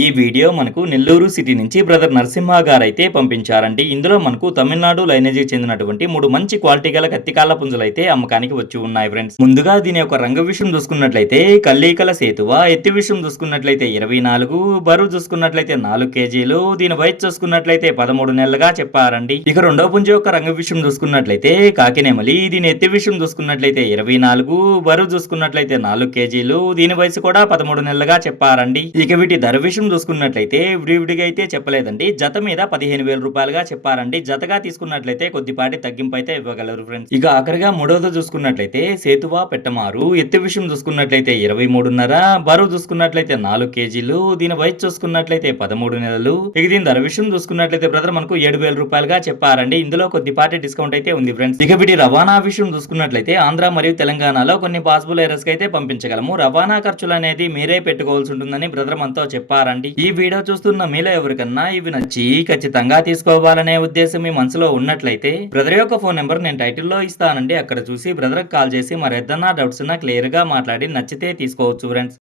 ఈ వీడియో మనకు నెల్లూరు సిటీ నుంచి బ్రదర్ నరసింహ గారైతే పంపించారండి. ఇందులో మనకు తమిళనాడు లైనేజీకి చెందినటువంటి 3 మంచి క్వాలిటీ గల కత్తికాళ్ళ పుంజులైతే అమ్మకానికి వచ్చి ఉన్నాయి ఫ్రెండ్స్. ముందుగా దీని యొక్క రంగు విషయం చూసుకున్నట్లయితే కల్లీకల సేతువ, ఎత్తి విషయం చూసుకున్నట్లయితే 24, బరువు చూసుకున్నట్లయితే 4 కేజీలు, దీని వయసు చూసుకున్నట్లయితే 13 నెలలుగా చెప్పారండి. ఇక రెండవ పుంజు యొక్క రంగు విషయం చూసుకున్నట్లయితే కాకినెమలి, దీని ఎత్తి విషయం చూసుకున్నట్లయితే 24, బరువు చూసుకున్నట్లయితే 4 కేజీలు, దీని వయసు కూడా 13 నెలలుగా చెప్పారండి. ఇక వీటి ధర విషయం చూసుకున్నట్లయితే విడివిడిగా అయితే చెప్పలేదండి. జత మీద 15,000 రూపాయలుగా చెప్పారండి. జతగా తీసుకున్నట్లయితే కొద్దిపాటి తగ్గింపు అయితే ఇవ్వగలరు ఫ్రెండ్స్. ఇక ఆఖరిగా మూడవది చూసుకున్నట్లయితే సేతువా పెట్టమారు, ఎత్తు విషయం చూసుకున్నట్లయితే 23.5, బరువు చూసుకున్నట్లయితే 4 కేజీలు, దీని వయసు చూసుకున్నట్లయితే 13 నెలలు. ఇక దీని ధర విషయం చూసుకున్నట్లయితే బ్రదర్ మనకు 7,000 రూపాయలుగా చెప్పారండి. ఇందులో కొద్దిపాటి డిస్కౌంట్ అయితే ఉంది ఫ్రెండ్స్. ఇక వీటి రవాణా విషయం చూసుకున్నట్లయితే ఆంధ్ర మరియు తెలంగాణలో కొన్ని పాసిబుల్ ఏరియాస్ కి అయితే పంపించగలము. రవాణా ఖర్చులు అనేది మీరే పెట్టుకోవాల్సి ఉంటుందని బ్రదర్ మనతో చెప్పారండి. ఈ వీడియో చూస్తున్న మీలో ఎవరికన్నా ఇవి నచ్చి ఖచ్చితంగా తీసుకోవాలనే ఉద్దేశం మీ మనసులో ఉన్నట్లయితే బ్రదర్ యొక్క ఫోన్ నెంబర్ నేను టైటిల్లో ఇస్తానండి. అక్కడ చూసి బ్రదర్ కాల్ చేసి మరేదన్నా డౌట్స్ ఉన్నా క్లియర్ గా మాట్లాడి నచ్చితే తీసుకోవచ్చు ఫ్రెండ్స్.